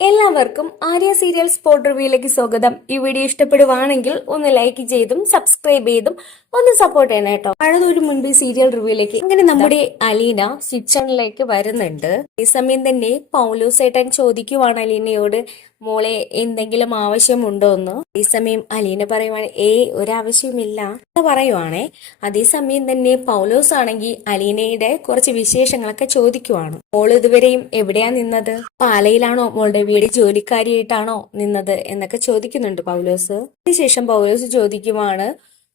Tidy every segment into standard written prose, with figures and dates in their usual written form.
എല്ലാവർക്കും Arya serial spot റിവ്യൂയിലേക്ക് സ്വാഗതം. ഈ വീഡിയോ ഇഷ്ടപ്പെടുവാണെങ്കിൽ ഒന്ന് ലൈക്ക് ചെയ്തും സബ്സ്ക്രൈബ് ചെയ്തും ഒന്ന് സപ്പോർട്ട് ചെയ്യണം കേട്ടോ. അതൊരു മുൻപ് സീരിയൽ റിവ്യൂയിലേക്ക് അങ്ങനെ നമ്മുടെ അലീന കിച്ചണിലേക്ക് വരുന്നുണ്ട്. ഈ സമയം തന്നെ പൗലോസേട്ടൻ ചോദിക്കുവാണ് അലീനയോട്, മോളെ എന്തെങ്കിലും ആവശ്യമുണ്ടോ എന്ന്. ഈ സമയം അലീന പറയുവാണ്, ഒരാവശ്യമില്ല എന്ന് പറയുവാണേ. അതേസമയം തന്നെ പൗലോസ് ആണെങ്കിൽ അലീനയുടെ കുറച്ച് വിശേഷങ്ങളൊക്കെ ചോദിക്കുവാണ്. മോൾ ഇതുവരെയും എവിടെയാ നിന്നത്? പാലയിലാണോ മോളുടെ വീട്? ജോലിക്കാരിയായിട്ടാണോ നിന്നത് എന്നൊക്കെ ചോദിക്കുന്നുണ്ട് പൗലോസ്. അതിനുശേഷം പൗലോസ് ചോദിക്കുവാണ്,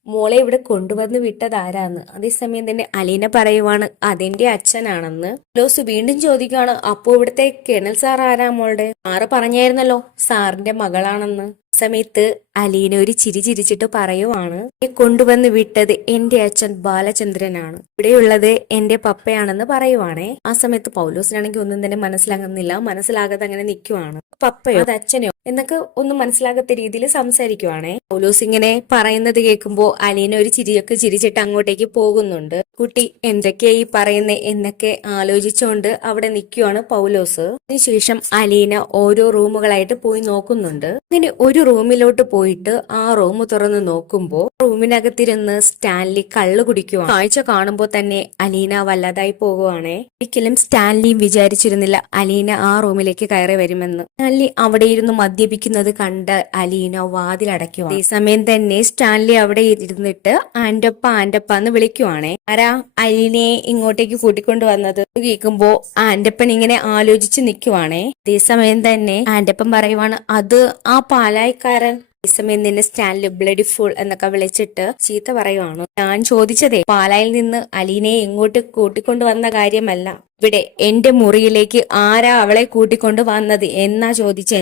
മോളെ ഇവിടെ കൊണ്ടുവന്ന് വിട്ടത് ആരാന്ന്. അതേസമയം തന്നെ അലീന പറയുവാണ്, അതെന്റെ അച്ഛനാണെന്ന്. പൗലോസ് വീണ്ടും ചോദിക്കുകയാണ്, അപ്പോ ഇവിടുത്തെ കേണൽ സാർ ആരാ മോളുടെ? സാറ് പറഞ്ഞായിരുന്നല്ലോ സാറിന്റെ മകളാണെന്ന്. സമയത്ത് അലീന ഒരു ചിരി ചിരിച്ചിട്ട് പറയുവാണ്, കൊണ്ടുവന്ന് വിട്ടത് എന്റെ അച്ഛൻ ബാലചന്ദ്രനാണ്, ഇവിടെയുള്ളത് എന്റെ പപ്പയാണെന്ന് പറയുവാണേ. ആ സമയത്ത് പൗലോസിനാണെങ്കിൽ ഒന്നും തന്നെ മനസ്സിലാകുന്നില്ല. മനസ്സിലാകാതെ അങ്ങനെ നിൽക്കുവാണ്. പപ്പയോ അത് അച്ഛനോ എന്നൊക്കെ ഒന്നും മനസ്സിലാകാത്ത രീതിയിൽ സംസാരിക്കുവാണേ. പൗലോസ് ഇങ്ങനെ പറയുന്നത് കേൾക്കുമ്പോ അലീന ഒരു ചിരിയൊക്കെ ചിരിച്ചിട്ട് അങ്ങോട്ടേക്ക് പോകുന്നുണ്ട്. കുട്ടി എന്തൊക്കെയാ ഈ പറയുന്നേ എന്നൊക്കെ ആലോചിച്ചുകൊണ്ട് അവിടെ നിൽക്കുവാണ് പൗലോസ്. അതിനുശേഷം അലീന ഓരോ റൂമുകളായിട്ട് പോയി നോക്കുന്നുണ്ട്. അങ്ങനെ ഒരു റൂമിലോട്ട് പോയിട്ട് ആ റൂം തുറന്ന് നോക്കുമ്പോ റൂമിനകത്തിരുന്ന് സ്റ്റാൻലി കള്ളു കുടിക്കുവാണ്. കാഴ്ച കാണുമ്പോ തന്നെ അലീന വല്ലാതായി പോകുവാണേ. ഒരിക്കലും സ്റ്റാൻലിയും വിചാരിച്ചിരുന്നില്ല അലീന ആ റൂമിലേക്ക് കയറി വരുമെന്ന്. സ്റ്റാൻലി അവിടെ ഇരുന്ന് മദ്യപിക്കുന്നത് കണ്ട് അലീന വാതിലടയ്ക്കുക. അതേസമയം തന്നെ സ്റ്റാൻലി അവിടെ ഇരുന്നിട്ട് ആന്റപ്പ ആന്റപ്പ എന്ന് വിളിക്കുവാണേ. ആരാ അലീനയെ ഇങ്ങോട്ടേക്ക് കൂട്ടിക്കൊണ്ടു വന്നത് കേൾക്കുമ്പോ ആന്റപ്പൻ ഇങ്ങനെ ആലോചിച്ച് നിൽക്കുവാണേ. അതേസമയം തന്നെ ആന്റപ്പൻ പറയുവാണ്, അത് ആ പാലായിക്കാരൻ. അതേസമയം നിന്നെ സ്റ്റാൻലി ബ്ലഡി ഫുൾ എന്നൊക്കെ വിളിച്ചിട്ട് ചീത്ത പറയുവാണ്. ഞാൻ ചോദിച്ചതേ പാലായിൽ നിന്ന് അലീനയെ ഇങ്ങോട്ട് കൂട്ടിക്കൊണ്ടു വന്ന കാര്യമല്ല, ഇവിടെ എന്റെ മുറിയിലേക്ക് ആരാ അവളെ കൂട്ടിക്കൊണ്ട് വന്നത് എന്നാ ചോദിച്ചേ.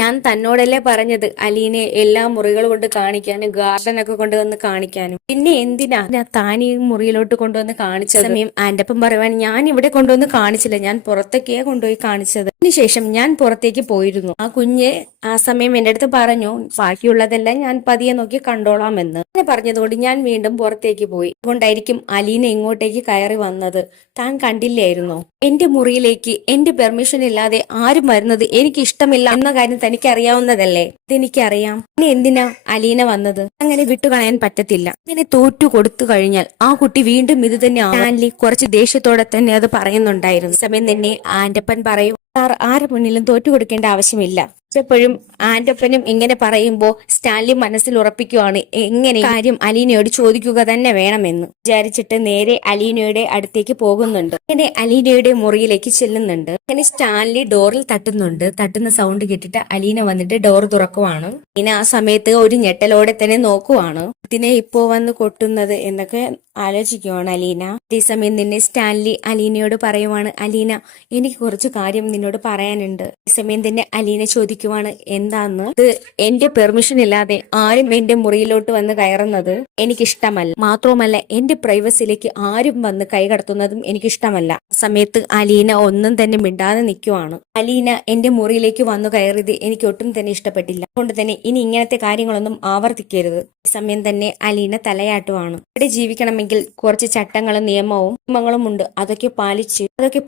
ഞാൻ തന്നോടല്ലേ പറഞ്ഞത് അലീനെ എല്ലാ മുറികൾ കൊണ്ട് കാണിക്കാനും ഗാർഡനൊക്കെ കൊണ്ടുവന്ന് കാണിക്കാനും. പിന്നെ എന്തിനാ താൻ ഈ മുറിയിലോട്ട് കൊണ്ടുവന്ന് കാണിച്ചത്? സമയം ആന്റപ്പൻ പറയുവാൻ, ഞാൻ ഇവിടെ കൊണ്ടുവന്ന് കാണിച്ചില്ല, ഞാൻ പുറത്തേക്കേ കൊണ്ടുപോയി കാണിച്ചത്. അതിനുശേഷം ഞാൻ പുറത്തേക്ക് പോയിരുന്നു. ആ കുഞ്ഞ് ആ സമയം എന്റെ അടുത്ത് പറഞ്ഞു, ബാക്കിയുള്ളതെല്ലാം ഞാൻ പതിയെ നോക്കി കണ്ടോളാമെന്ന്. അങ്ങനെ പറഞ്ഞതുകൊണ്ട് ഞാൻ വീണ്ടും പുറത്തേക്ക് പോയി. അതുകൊണ്ടായിരിക്കും അലീന ഇങ്ങോട്ടേക്ക് കയറി വന്നത്. താൻ കണ്ടില്ലായിരുന്നോ? എന്റെ മുറിയിലേക്ക് എന്റെ പെർമിഷൻ ഇല്ലാതെ ആരും വരുന്നത് എനിക്ക് ഇഷ്ടമില്ല എന്ന കാര്യം തനിക്ക് അറിയാവുന്നതല്ലേ? ഇതെനിക്കറിയാം. പിന്നെ എന്തിനാ അലീന വന്നത്? അങ്ങനെ വിട്ടുകളയാൻ പറ്റത്തില്ല. അങ്ങനെ തോറ്റു കൊടുത്തു കഴിഞ്ഞാൽ ആ കുട്ടി വീണ്ടും ഇത് തന്നെ. സ്റ്റാൻലി കുറച്ച് ദേഷ്യത്തോടെ തന്നെ അത് പറയുന്നുണ്ടായിരുന്നു. സമയം തന്നെ ആന്റപ്പൻ പറയും, സാർ ആരുടെ മുന്നിലും തോറ്റു കൊടുക്കേണ്ട ആവശ്യമില്ല. എപ്പോഴും ആന്റപ്പനും ഇങ്ങനെ പറയുമ്പോ സ്റ്റാൻലി മനസ്സിൽ ഉറപ്പിക്കുവാണ്, എങ്ങനെ കാര്യം അലീനയോട് ചോദിക്കുക തന്നെ വേണമെന്ന് വിചാരിച്ചിട്ട് നേരെ അലീനയുടെ അടുത്തേക്ക് പോകുന്നുണ്ട്. അങ്ങനെ അലീനയുടെ മുറിയിലേക്ക് ചെല്ലുന്നുണ്ട്. അങ്ങനെ സ്റ്റാൻലി ഡോറിൽ തട്ടുന്നുണ്ട്. തട്ടുന്ന സൗണ്ട് കേട്ടിട്ട് അലീന വന്നിട്ട് ഡോർ തുറക്കുവാണ്. അലീന ആ സമയത്ത് ഒരു ഞെട്ടലോടെ തന്നെ നോക്കുവാണ്. ഇതിനെ ഇപ്പോ വന്ന് കൊട്ടുന്നത് എന്നൊക്കെ ആലോചിക്കുവാണ് അലീന. അതേസമയം നിന്നെ സ്റ്റാൻലി അലീനയോട് പറയുവാണ്, അലീന എനിക്ക് കുറച്ച് കാര്യം നിന്നോട് പറയാനുണ്ട്. അതേസമയം തന്നെ അലീന ചോദിക്കുവാണ്, എന്താന്ന്? ഇത് എന്റെ പെർമിഷൻ ഇല്ലാതെ ആരും എന്റെ മുറിയിലോട്ട് വന്ന് കയറുന്നത് എനിക്കിഷ്ടമല്ല. മാത്രവുമല്ല എന്റെ പ്രൈവസിയിലേക്ക് ആരും വന്ന് കൈ കടത്തുന്നതും എനിക്കിഷ്ടമല്ല. സമയത്ത് അലീന ഒന്നും തന്നെ മിണ്ടാതെ നിൽക്കുവാണ്. അലീന എന്റെ മുറിയിലേക്ക് വന്നു കയറിയത് എനിക്ക് ഒട്ടും തന്നെ ഇഷ്ടപ്പെട്ടില്ല. അതുകൊണ്ട് തന്നെ ഇനി ഇങ്ങനത്തെ കാര്യങ്ങളൊന്നും ആവർത്തിക്കരുത്. സമയം തന്നെ അലീന തലയാട്ടുവാണ്. ഇവിടെ ജീവിക്കണമെങ്കിൽ കുറച്ച് ചട്ടങ്ങളും നിയമങ്ങളും ഉണ്ട്. അതൊക്കെ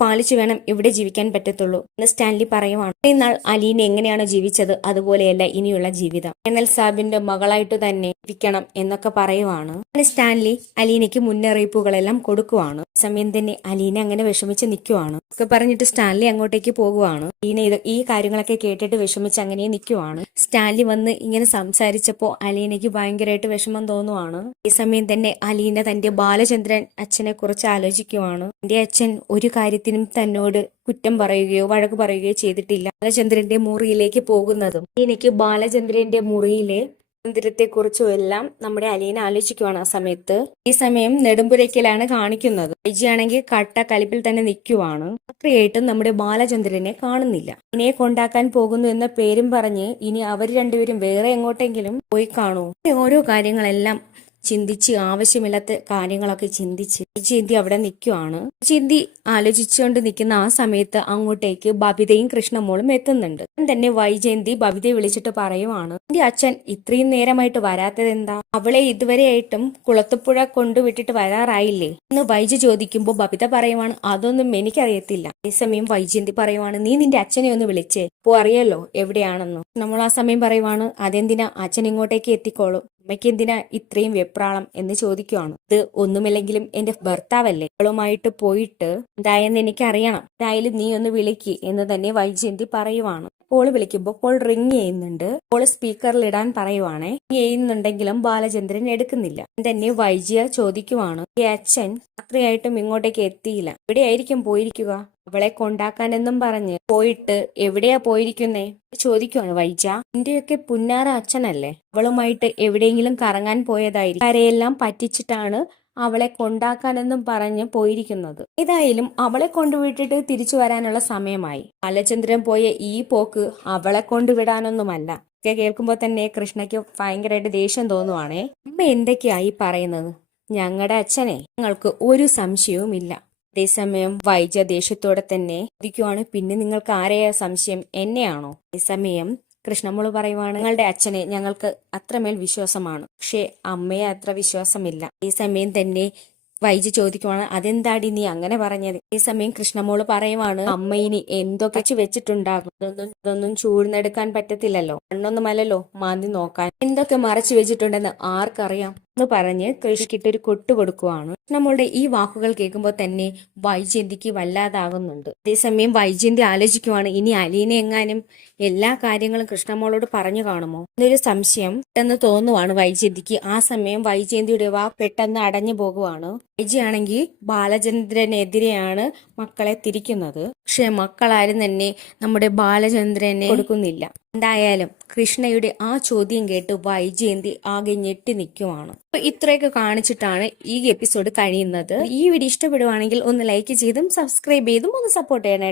പാലിച്ച് വേണം ഇവിടെ ജീവിക്കാൻ പറ്റത്തുള്ളൂ എന്ന് സ്റ്റാൻലി പറയുവാണ്. ഇന്നാൾ അലീന എങ്ങനെയാണോ ജീവിച്ചത് അതുപോലെയല്ല ഇനിയുള്ള ജീവിതം. കേണൽ സാബിന്റെ മകളായിട്ട് തന്നെ ജീവിക്കണം എന്നൊക്കെ പറയുവാണ്. സ്റ്റാൻലി അലീനയ്ക്ക് മുന്നറിയിപ്പുകളെല്ലാം കൊടുക്കുവാണ്. സമയം തന്നെ അലീന അങ്ങനെ വിഷമിച്ച് നിൽക്കുവാണ്. ഒക്കെ പറഞ്ഞിട്ട് സ്റ്റാൻലി അങ്ങോട്ടേക്ക് പോകുവാണ്. അലീന ഈ കാര്യങ്ങളൊക്കെ കേട്ടിട്ട് വിഷമിച്ച് അങ്ങനെ നിൽക്കുവാണ്. സ്റ്റാൻലി വന്ന് ഇങ്ങനെ സംസാരിച്ചപ്പോ അലീനയ്ക്ക് ഭയങ്കരമായിട്ട് വിഷമം തോന്നുവാണ്. ഈ സമയം തന്നെ അലീന തന്റെ ബാലചന്ദ്രൻ അച്ഛനെ കുറിച്ച് ആലോചിക്കുവാണ്. എന്റെ അച്ഛൻ ഒരു കാര്യത്തിനും തന്നോട് കുറ്റം പറയുകയോ വഴക്ക് പറയുകയോ ചെയ്തിട്ടില്ല. ബാലചന്ദ്രന്റെ മുറിയിലേക്ക് പോകുന്നതും എനിക്ക് ബാലചന്ദ്രന്റെ മുറിയിലെ മന്ദിരത്തെ കുറിച്ചും എല്ലാം നമ്മുടെ അലീന ആലോചിക്കുവാണ് ആ സമയത്ത്. ഈ സമയം നെടുമ്പുരയ്ക്കലാണ് കാണിക്കുന്നത്. വിജയാണെങ്കിൽ കട്ട കലിപ്പിൽ തന്നെ നിൽക്കുവാണ്. രാത്രിയായിട്ടും നമ്മുടെ ബാലചന്ദ്രനെ കാണുന്നില്ല. ഇനെ കൊണ്ടാക്കാൻ പോകുന്നു എന്ന പേരും പറഞ്ഞ് ഇനി അവർ രണ്ടുപേരും വേറെ എങ്ങോട്ടെങ്കിലും പോയി കാണൂ. ഓരോ കാര്യങ്ങളെല്ലാം ചിന്തിച്ച് ആവശ്യമില്ലാത്ത കാര്യങ്ങളൊക്കെ ചിന്തിച്ച് വൈജയന്തി അവിടെ നിൽക്കുവാണ്. വൈജയന്തി ആലോചിച്ചുകൊണ്ട് നിൽക്കുന്ന ആ സമയത്ത് അങ്ങോട്ടേക്ക് ബബിതയും കൃഷ്ണമോളും എത്തുന്നുണ്ട്. തന്നെ വൈജയന്തി ബബിതയെ വിളിച്ചിട്ട് പറയുവാണ്, എന്റെ അച്ഛൻ ഇത്രയും നേരമായിട്ട് വരാത്തതെന്താ? അവളെ ഇതുവരെയായിട്ടും കുളത്തുപുഴ കൊണ്ടുവിട്ടിട്ട് വരാറായില്ലേ എന്ന് വൈജ ചോദിക്കുമ്പോൾ ബബിത പറയുവാണ്, അതൊന്നും എനിക്കറിയത്തില്ല. അതേസമയം വൈജയന്തി പറയുവാണ്, നീ നിന്റെ അച്ഛനെ ഒന്ന് വിളിച്ചേ, ഇപ്പോ അറിയാലോ എവിടെയാണെന്ന്. നമ്മൾ ആ സമയം പറയുവാണ്, അതെന്തിനാ, അച്ഛൻ ഇങ്ങോട്ടേക്ക് എത്തിക്കോളും, അമ്മയ്ക്ക് എന്തിനാ ഇത്രയും വെപ്രാളം എന്ന് ചോദിക്കുവാണ്. ഇത് ഒന്നുമില്ലെങ്കിലും എന്റെ ഭർത്താവല്ലേ, അവളുമായിട്ട് പോയിട്ട് എന്തായെന്ന് എനിക്കറിയണം, എന്തായാലും നീ ഒന്ന് വിളിക്ക് എന്ന് തന്നെ വൈജയന്തി പറയുവാണ്. കോള് വിളിക്കുമ്പോൾ കോൾ റിങ് ചെയ്യുന്നുണ്ട്. കോള് സ്പീക്കറിൽ ഇടാൻ പറയുവാണേ. ചെയ്യുന്നുണ്ടെങ്കിലും ബാലചന്ദ്രൻ എടുക്കുന്നില്ല. തന്നെ വൈജിയ ചോദിക്കുവാണ്, ഈ അച്ഛൻ രാത്രിയായിട്ടും ഇങ്ങോട്ടേക്ക് എത്തിയില്ല, എവിടെയായിരിക്കും പോയിരിക്കുക? അവളെ കൊണ്ടാക്കാനെന്നും പറഞ്ഞ് പോയിട്ട് എവിടെയാ പോയിരിക്കുന്നേ ചോദിക്കുവാണ് വൈജ. എന്റെയൊക്കെ പുന്നാര അച്ഛനല്ലേ, അവളുമായിട്ട് എവിടെയെങ്കിലും കറങ്ങാൻ പോയതായിരിക്കും, ആരെയെല്ലാം പറ്റിച്ചിട്ടാണ് അവളെ കൊണ്ടാക്കാനെന്നും പറഞ്ഞ് പോയിരിക്കുന്നത്. ഏതായാലും അവളെ കൊണ്ടുവിട്ടിട്ട് തിരിച്ചു വരാനുള്ള സമയമായി. ബാലചന്ദ്രൻ പോയ ഈ പോക്ക് അവളെ കൊണ്ടുവിടാനൊന്നുമല്ല. ഒക്കെ കേൾക്കുമ്പോൾ തന്നെ കൃഷ്ണയ്ക്ക് ഭയങ്കരമായിട്ട് ദേഷ്യം തോന്നുവാണേ. അമ്മ എന്തൊക്കെയായി പറയുന്നത്? ഞങ്ങളുടെ അച്ഛനെ ഞങ്ങൾക്ക് ഒരു സംശയവുമില്ല. അതേസമയം വൈജ ദേഷ്യത്തോടെ തന്നെ ചോദിക്കുവാണ്, പിന്നെ നിങ്ങൾക്ക് ആരെയാ സംശയം, എന്നെയാണോ? അതേസമയം കൃഷ്ണമോള് പറയുവാണ്, നിങ്ങളുടെ അച്ഛനെ ഞങ്ങൾക്ക് അത്രമേൽ വിശ്വാസമാണ്, പക്ഷെ അമ്മയെ അത്ര വിശ്വാസമില്ല. ഈ സമയം തന്നെ വൈജി ചോദിക്കുവാണ്, അതെന്താടി നീ അങ്ങനെ പറഞ്ഞത്? ഈ സമയം കൃഷ്ണമോള് പറയുവാണ്, അമ്മ ഇനി എന്തൊക്കെ വെച്ചിട്ടുണ്ടാകും, ഇതൊന്നും ചൂഴ്ന്നെടുക്കാൻ പറ്റത്തില്ലല്ലോ, കണ്ണൊന്നുമല്ലല്ലോ മാന്തി നോക്കാൻ, എന്തൊക്കെ മറച്ചു വെച്ചിട്ടുണ്ടെന്ന് ആർക്കറിയാം എന്ന് പറഞ്ഞ് കൃഷിക്കിട്ടൊരു കൊട്ടു കൊടുക്കുവാണ്. കൃഷ്ണമോളുടെ ഈ വാക്കുകൾ കേൾക്കുമ്പോൾ തന്നെ വൈജയന്തിക്ക് വല്ലാതാകുന്നുണ്ട്. അതേസമയം വൈജയന്തി ആലോചിക്കുവാണ്, ഇനി അലീന എങ്ങാനും എല്ലാ കാര്യങ്ങളും കൃഷ്ണമോളോട് പറഞ്ഞു കാണുമോ എന്നൊരു സംശയം പെട്ടെന്ന് തോന്നുവാണ് വൈജയന്തിക്ക്. ആ സമയം വൈജയന്തിയുടെ വാ പെട്ടെന്ന് അടഞ്ഞു പോകുവാണ്. വൈജയാണെങ്കിൽ ബാലചന്ദ്രനെതിരെയാണ് മക്കളെ തിരിക്കുന്നത്. പക്ഷെ മക്കളാരും തന്നെ നമ്മുടെ ബാലചന്ദ്രനെ കൊടുക്കുന്നില്ല. എന്തായാലും കൃഷ്ണയുടെ ആ ചോദ്യം കേട്ട് വൈജയന്തി ആകെ ഞെട്ടി നിൽക്കുവാണ്. അപ്പൊ ഇത്രയൊക്കെ കാണിച്ചിട്ടാണ് ഈ എപ്പിസോഡ് കഴിയുന്നത്. ഈ വീഡിയോ ഇഷ്ടപ്പെടുവാണെങ്കിൽ ഒന്ന് ലൈക്ക് ചെയ്തും സബ്സ്ക്രൈബ് ചെയ്തും ഒന്ന് സപ്പോർട്ട് ചെയ്യണേ.